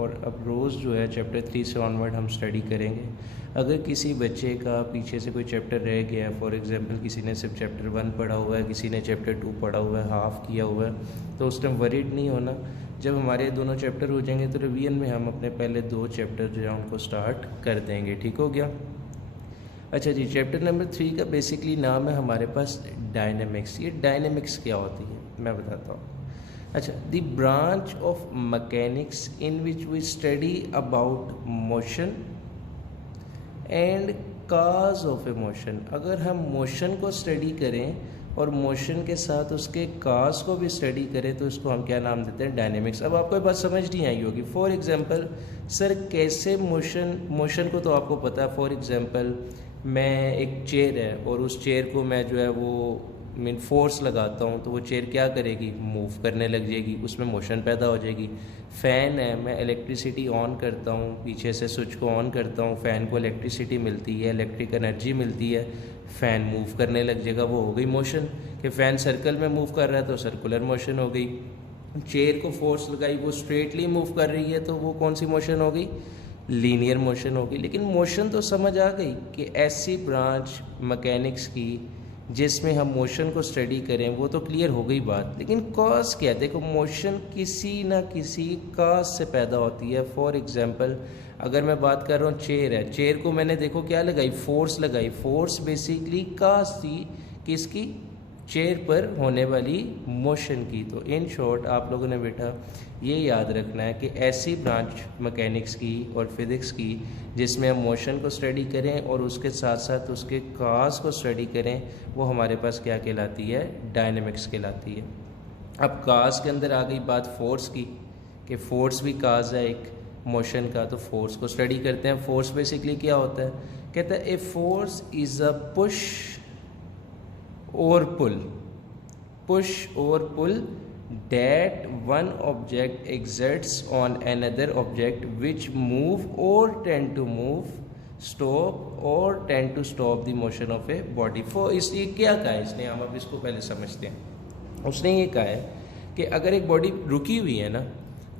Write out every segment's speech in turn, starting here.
और अब रोज़ जो है चैप्टर 3 से ऑनवर्ड हम स्टडी करेंगे। अगर किसी बच्चे का पीछे से कोई चैप्टर रह गया है, फॉर एग्जांपल किसी ने सिर्फ चैप्टर 1 पढ़ा हुआ है, किसी ने चैप्टर 2 पढ़ा हुआ है, हाफ़ किया हुआ है, तो उस टाइम वरीड नहीं होना। जब हमारे दोनों चैप्टर हो जाएंगे तो रिवीजन में हम अपने पहले 2 चैप्टर जो है उनको स्टार्ट कर देंगे। ठीक हो गया। अच्छा जी, चैप्टर नंबर 3 का बेसिकली नाम है हमारे पास डायनेमिक्स। ये डायनेमिक्स क्या होती है मैं बताता हूँ। अच्छा, the branch of mechanics in which we study about motion and cause of a motion. अगर हम मोशन को स्टडी करें और मोशन के साथ उसके काज को भी स्टडी करें तो इसको हम क्या नाम देते हैं, डायनेमिक्स। अब आपको ये बात समझ नहीं आई होगी। फॉर एग्जांपल सर कैसे मोशन को तो आपको पता है। फॉर एग्जांपल मैं एक चेयर है और उस चेयर को मैं जो है वो फोर्स लगाता हूँ तो वो चेयर क्या करेगी, मूव करने लग जाएगी, उसमें मोशन पैदा हो जाएगी। फ़ैन है, मैं इलेक्ट्रिसिटी ऑन करता हूँ, पीछे से स्विच को ऑन करता हूँ, फ़ैन को इलेक्ट्रिसिटी मिलती है, इलेक्ट्रिक एनर्जी मिलती है, फ़ैन मूव करने लग जाएगा, वो हो गई मोशन। कि फ़ैन सर्कल में मूव कर रहा है तो सर्कुलर मोशन हो गई। चेयर को फोर्स लगाई, वो स्ट्रेटली मूव कर रही है तो वो कौन सी मोशन हो गई, लीनियर मोशन होगी। लेकिन मोशन तो समझ आ गई कि ऐसी ब्रांच मैकेनिक्स की जिसमें हम मोशन को स्टडी करें, वो तो क्लियर हो गई बात। लेकिन कॉज क्या है, देखो मोशन किसी ना किसी काज से पैदा होती है। फॉर एग्जांपल अगर मैं बात कर रहा हूँ चेयर है, चेयर को मैंने देखो क्या लगाई, फोर्स लगाई। फोर्स बेसिकली काज थी किसकी, चेयर पर होने वाली मोशन की। तो इन शॉर्ट आप लोगों ने बेटा ये याद रखना है कि ऐसी ब्रांच मैकेनिक्स की और फिज़िक्स की जिसमें हम मोशन को स्टडी करें और उसके साथ साथ उसके काज को स्टडी करें, वो हमारे पास क्या कहलाती है, डायनेमिक्स कहलाती है। अब काज के अंदर आ गई बात फोर्स की कि फोर्स भी काज है एक मोशन का, तो फोर्स को स्टडी करते हैं। फोर्स बेसिकली क्या होता है, कहता है a force is a push or push or pull that one object exerts on another object which move or tend to move, stop or tend to stop the motion of a body। for इसलिए क्या कहा है इसने, हम अब इसको पहले समझते हैं। उसने ये कहा है कि अगर एक बॉडी रुकी हुई है ना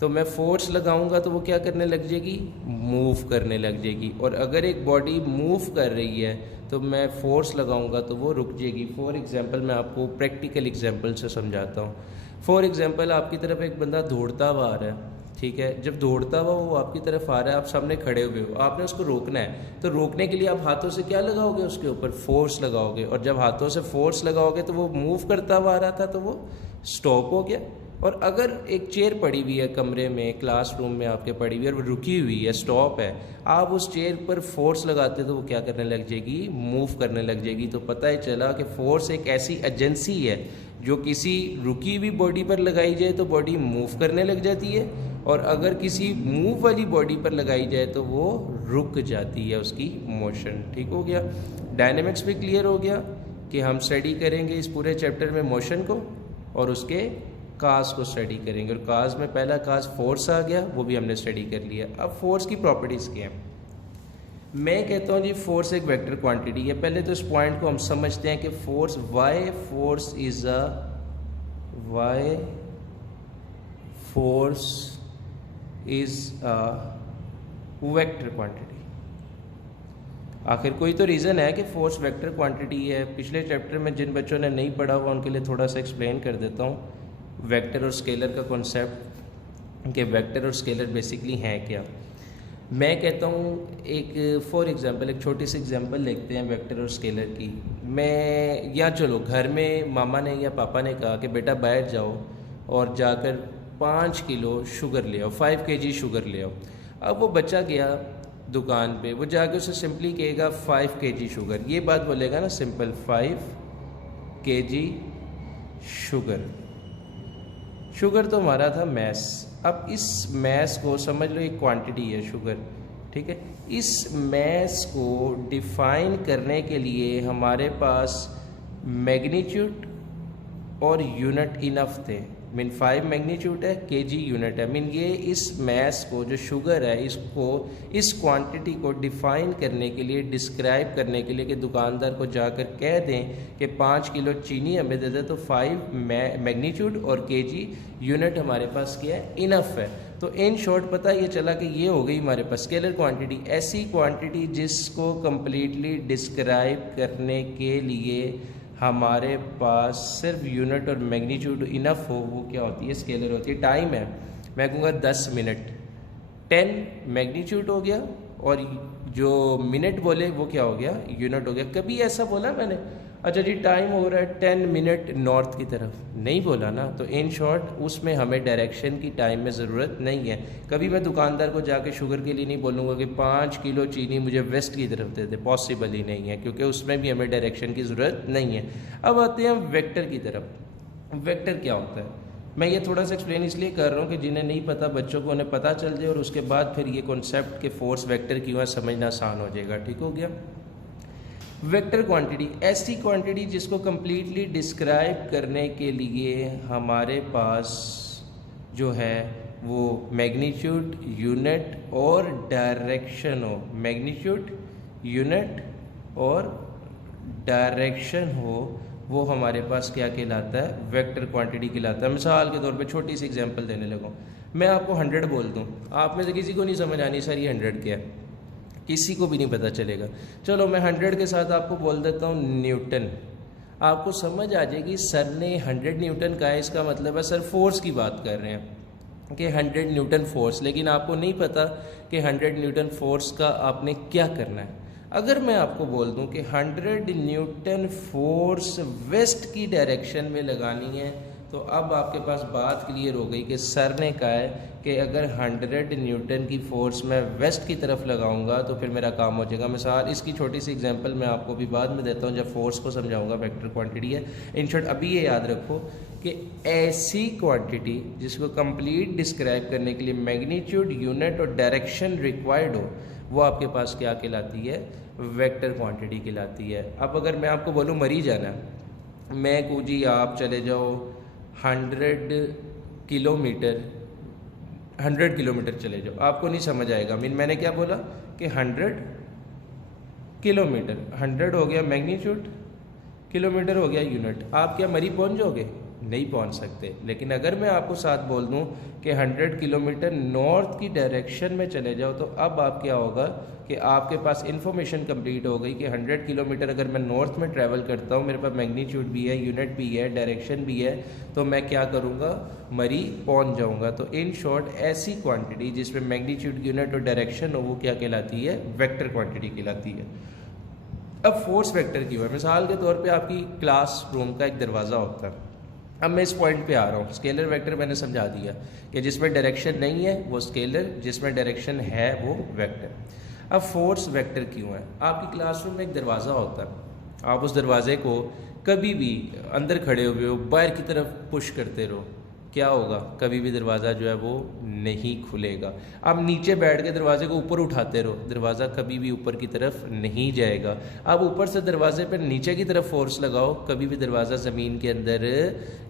तो मैं फोर्स लगाऊंगा तो वो क्या करने लग जाएगी, मूव करने लग जाएगी। और अगर एक बॉडी मूव कर रही है तो मैं फोर्स लगाऊंगा तो वो रुक जाएगी। फॉर एग्जांपल मैं आपको प्रैक्टिकल एग्जांपल से समझाता हूँ। फॉर एग्जांपल आपकी तरफ एक बंदा दौड़ता हुआ आ रहा है, ठीक है। जब दौड़ता हुआ वो आपकी तरफ आ रहा है, आप सामने खड़े हुए हो, आपने उसको रोकना है, तो रोकने के लिए आप हाथों से क्या लगाओगे, उसके ऊपर फोर्स लगाओगे। और जब हाथों से फोर्स लगाओगे तो वो मूव करता हुआ आ रहा था तो वो स्टॉप हो गया। और अगर एक चेयर पड़ी हुई है कमरे में, क्लासरूम में आपके पड़ी हुई है और वो रुकी हुई है, स्टॉप है, आप उस चेयर पर फोर्स लगाते तो वो क्या करने लग जाएगी, मूव करने लग जाएगी। तो पता ही चला कि फोर्स एक ऐसी एजेंसी है जो किसी रुकी हुई बॉडी पर लगाई जाए तो बॉडी मूव करने लग जाती है, और अगर किसी मूव वाली बॉडी पर लगाई जाए तो वो रुक जाती है उसकी मोशन। ठीक हो गया। डायनेमिक्स भी क्लियर हो गया कि हम स्टडी करेंगे इस पूरे चैप्टर में मोशन को और उसके काज को स्टडी करेंगे। और काज में पहला काज फोर्स आ गया, वो भी हमने स्टडी कर लिया। अब फोर्स की प्रॉपर्टीज़ क्या हैं। मैं कहता हूँ जी फोर्स एक वेक्टर क्वांटिटी है। पहले तो इस पॉइंट को हम समझते हैं कि force force is a vector quantity. आखिर कोई तो रीज़न है कि फोर्स वेक्टर क्वांटिटी है। पिछले चैप्टर में जिन बच्चों ने नहीं पढ़ा हुआ उनके लिए थोड़ा सा एक्सप्लेन कर देता हूँ वेक्टर और स्केलर का कॉन्सेप्ट, कि वेक्टर और स्केलर बेसिकली हैं क्या। मैं कहता हूँ एक फॉर एग्जांपल एक छोटी सी एग्जांपल देखते हैं वेक्टर और स्केलर की। मैं या चलो घर में मामा ने या पापा ने कहा कि बेटा बाहर जाओ और जाकर 5 किलो शुगर ले आओ, 5 kg शुगर ले आओ। अब वो बच्चा गया दुकान पे, वो जाके उसे सिंपली कहेगा 5 kg शुगर, ये बात बोलेगा ना सिंपल 5 kg शुगर। शुगर तो हमारा था मैस। अब इस मैस को समझ लो एक क्वांटिटी है शुगर, ठीक है। इस मैस को डिफाइन करने के लिए हमारे पास मैग्नीट्यूड और यूनिट इनफ थे। मीन 5 मैग्नीट्यूड है, kg यूनिट है। मीन ये इस मैस को जो शुगर है इसको इस क्वांटिटी को डिफाइन करने के लिए, डिस्क्राइब करने के लिए कि दुकानदार को जाकर कह दें कि 5 किलो चीनी हमें दे दे तो 5 मैग्नीट्यूड और kg यूनिट हमारे पास क्या है, इनफ है। तो इन शॉर्ट पता ये चला कि ये हो गई हमारे पास स्केलर क्वांटिटी, ऐसी क्वांटिटी जिसको कंप्लीटली डिस्क्राइब करने के लिए हमारे पास सिर्फ यूनिट और मैग्नीट्यूड इनफ हो, वो क्या होती है, स्केलर होती है। टाइम है, मैं कहूँगा 10 मिनट, 10 मैग्नीट्यूड हो गया और जो मिनट बोले वो क्या हो गया, यूनिट हो गया। कभी ऐसा बोला मैंने, अच्छा जी टाइम हो रहा है 10 मिनट नॉर्थ की तरफ, नहीं बोला ना। तो इन शॉर्ट उसमें हमें डायरेक्शन की टाइम में ज़रूरत नहीं है। कभी मैं दुकानदार को जाके शुगर के लिए नहीं बोलूँगा कि 5 किलो चीनी मुझे वेस्ट की तरफ दे दे, पॉसिबल ही नहीं है, क्योंकि उसमें भी हमें डायरेक्शन की ज़रूरत नहीं है। अब आते हैं वेक्टर की तरफ। वेक्टर क्या होता है, मैं ये थोड़ा सा एक्सप्लेन इसलिए कर रहा हूँ कि जिन्हें नहीं पता बच्चों को उन्हें पता चल जाए और उसके बाद फिर ये कॉन्सेप्ट के फोर्स वेक्टर क्यों है समझना आसान हो जाएगा। ठीक हो गया। वेक्टर क्वांटिटी ऐसी क्वांटिटी जिसको कंप्लीटली डिस्क्राइब करने के लिए हमारे पास जो है वो मैग्नीट्यूड, यूनिट और डायरेक्शन हो, मैग्नीट्यूड, यूनिट और डायरेक्शन हो, वो हमारे पास क्या कहलाता है, वेक्टर क्वांटिटी कहलाता है। मिसाल के तौर पे छोटी सी एग्जांपल देने लगा, मैं आपको 100 बोल दूं, आप में से किसी को नहीं समझ आनी सर ये 100 क्या है, किसी को भी नहीं पता चलेगा। चलो मैं 100 के साथ आपको बोल देता हूँ न्यूटन, आपको समझ आ जाएगी सर ने 100 न्यूटन का है, इसका मतलब है सर फोर्स की बात कर रहे हैं कि 100 न्यूटन फोर्स, लेकिन आपको नहीं पता कि 100 न्यूटन फोर्स का आपने क्या करना है। अगर मैं आपको बोल दूं कि 100 न्यूटन फोर्स वेस्ट की डायरेक्शन में लगानी है, तो अब आपके पास बात क्लियर हो गई कि सर ने कहा है कि अगर 100 न्यूटन की फोर्स मैं वेस्ट की तरफ लगाऊंगा तो फिर मेरा काम हो जाएगा। मिसाल इसकी छोटी सी एग्जांपल मैं आपको भी बाद में देता हूं जब फोर्स को समझाऊंगा, वेक्टर क्वांटिटी है। इन शॉर्ट अभी ये याद रखो कि ऐसी क्वांटिटी जिसको कंप्लीट डिस्क्राइब करने के लिए मैग्नीट्यूड, यूनिट और डायरेक्शन रिक्वायर्ड हो, वो आपके पास क्या कहलाती है, वेक्टर क्वांटिटी कहलाती है। अब अगर मैं आपको बोलूँ मरी जाना, मैं कहूँ जी आप चले जाओ 100 किलोमीटर चले जाओ, आपको नहीं समझ आएगा। मैंने क्या बोला कि 100 किलोमीटर, 100 हो गया मैग्नीट्यूड, किलोमीटर हो गया यूनिट, आप क्या मरी पहुंच जाओगे, नहीं पहुंच सकते। लेकिन अगर मैं आपको साथ बोल दूं कि 100 किलोमीटर नॉर्थ की डायरेक्शन में चले जाओ, तो अब आप क्या होगा कि आपके पास इन्फॉर्मेशन कंप्लीट हो गई कि 100 किलोमीटर अगर मैं नॉर्थ में ट्रैवल करता हूँ, मेरे पास मैग्नीट्यूड भी है, यूनिट भी है, डायरेक्शन भी है, तो मैं क्या करूँगा, मरी पहुँच जाऊँगा। तो इन शॉर्ट ऐसी क्वांटिटी जिसमें मैग्नीट्यूड, यूनिट और डायरेक्शन हो, वो क्या कहलाती है, वेक्टर क्वांटिटी कहलाती है। अब फोर्स वेक्टर की हुआ, मिसाल के तौर पे आपकी क्लास रूम का एक दरवाज़ा होता है। अब मैं इस पॉइंट पे आ रहा हूँ, स्केलर वेक्टर मैंने समझा दिया कि जिसमें डायरेक्शन नहीं है वो स्केलर, जिसमें डायरेक्शन है वो वेक्टर। अब फोर्स वेक्टर क्यों है, आपकी क्लासरूम में एक दरवाज़ा होता है, आप उस दरवाजे को कभी भी अंदर खड़े हुए हो बाहर की तरफ पुश करते रहो, क्या होगा, कभी भी दरवाज़ा जो है वो नहीं खुलेगा। आप नीचे बैठ के दरवाजे को ऊपर उठाते रहो, दरवाज़ा कभी भी ऊपर की तरफ नहीं जाएगा। आप ऊपर से दरवाजे पर नीचे की तरफ फोर्स लगाओ, कभी भी दरवाज़ा ज़मीन के अंदर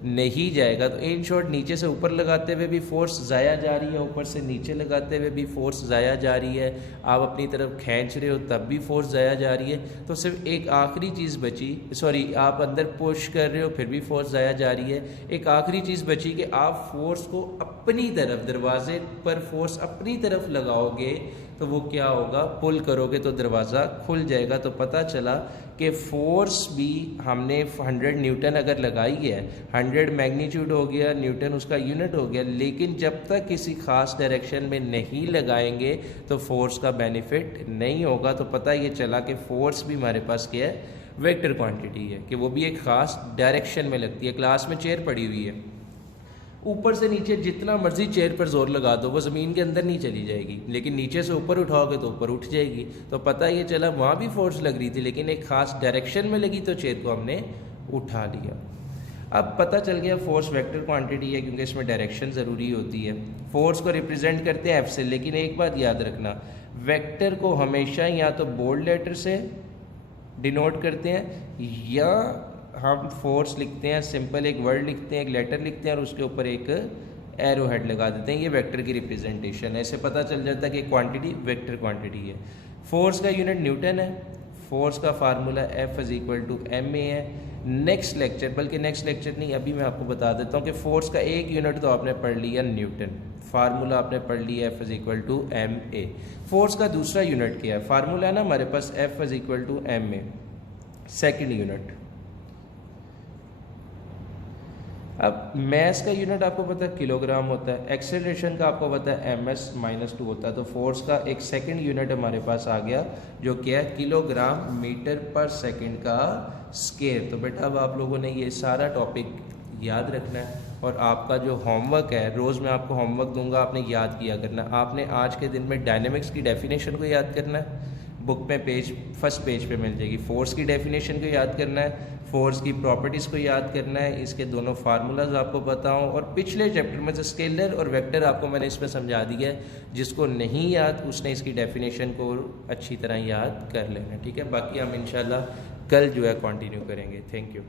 नहीं जाएगा। तो इन शॉर्ट नीचे से ऊपर लगाते हुए भी फोर्स ज़ाया जा रही है, ऊपर से नीचे लगाते हुए भी फोर्स ज़ाया जा रही है, आप अपनी तरफ खींच रहे हो तब भी फोर्स ज़ाया जा रही है। तो सिर्फ एक आखिरी चीज़ बची, आप अंदर पुश कर रहे हो फिर भी फोर्स ज़ाया जा रही है, एक आखिरी चीज़ बची कि आप फोर्स को अपनी तरफ, दरवाजे पर फोर्स अपनी तरफ लगाओगे तो वो क्या होगा, पुल करोगे तो दरवाज़ा खुल जाएगा। तो पता चला कि फोर्स भी हमने 100 न्यूटन अगर लगाई है, 100 मैग्नीट्यूड हो गया, न्यूटन उसका यूनिट हो गया, लेकिन जब तक किसी खास डायरेक्शन में नहीं लगाएंगे तो फोर्स का बेनिफिट नहीं होगा। तो पता ये चला कि फोर्स भी हमारे पास क्या है, वेक्टर क्वांटिटी है, कि वो भी एक ख़ास डायरेक्शन में लगती है। क्लास में चेयर पड़ी हुई है, ऊपर से नीचे जितना मर्जी चेयर पर जोर लगा दो वो ज़मीन के अंदर नहीं चली जाएगी, लेकिन नीचे से ऊपर उठाओगे तो ऊपर उठ जाएगी। तो पता ये चला वहाँ भी फोर्स लग रही थी, लेकिन एक ख़ास डायरेक्शन में लगी तो चेयर को हमने उठा लिया। अब पता चल गया फोर्स वेक्टर क्वांटिटी है, क्योंकि इसमें डायरेक्शन ज़रूरी होती है। फोर्स को रिप्रेजेंट करते हैं एफ से, लेकिन एक बात याद रखना, वेक्टर को हमेशा या तो बोल्ड लेटर से डिनोट करते हैं या हम फोर्स लिखते हैं, सिंपल एक वर्ड लिखते हैं, एक लेटर लिखते हैं और उसके ऊपर एक एरो हेड लगा देते हैं, ये वेक्टर की रिप्रेजेंटेशन है। ऐसे पता चल जाता है कि क्वांटिटी वेक्टर क्वांटिटी है। फोर्स का यूनिट न्यूटन है, फोर्स का फार्मूला F = ma है। नेक्स्ट लेक्चर, बल्कि नेक्स्ट लेक्चर नहीं, अभी मैं आपको बता देता हूँ कि फोर्स का एक यूनिट तो आपने पढ़ लिया न्यूटन, फार्मूला आपने पढ़ लिया F is equal to M A. Force का दूसरा यूनिट क्या है? फार्मूला है ना हमारे पास F is equal to M A, second unit. अब मैस का यूनिट आपको पता है किलोग्राम होता है, एक्सेलरेशन का आपको पता है ms-2 होता है, तो फोर्स का एक सेकंड यूनिट हमारे पास आ गया जो क्या है? किलोग्राम मीटर पर सेकंड का स्क्वायर। तो बेटा अब आप लोगों ने ये सारा टॉपिक याद रखना है और आपका जो होमवर्क है, रोज़ मैं आपको होमवर्क दूंगा, आपने याद किया करना है। आपने आज के दिन में डायनेमिक्स की डेफिनेशन को याद करना है, बुक में फर्स्ट पेज पे मिल जाएगी। फोर्स की डेफिनेशन को याद करना है, फोर्स की प्रॉपर्टीज़ को याद करना है, इसके दोनों फार्मूलाज आपको बताऊं, और पिछले चैप्टर में से स्केलर और वेक्टर आपको मैंने इसमें समझा दिया है। जिसको नहीं याद उसने इसकी डेफिनेशन को अच्छी तरह याद कर लेना, ठीक है। बाकी हम इंशाल्लाह कल जो है कंटिन्यू करेंगे। Thank you.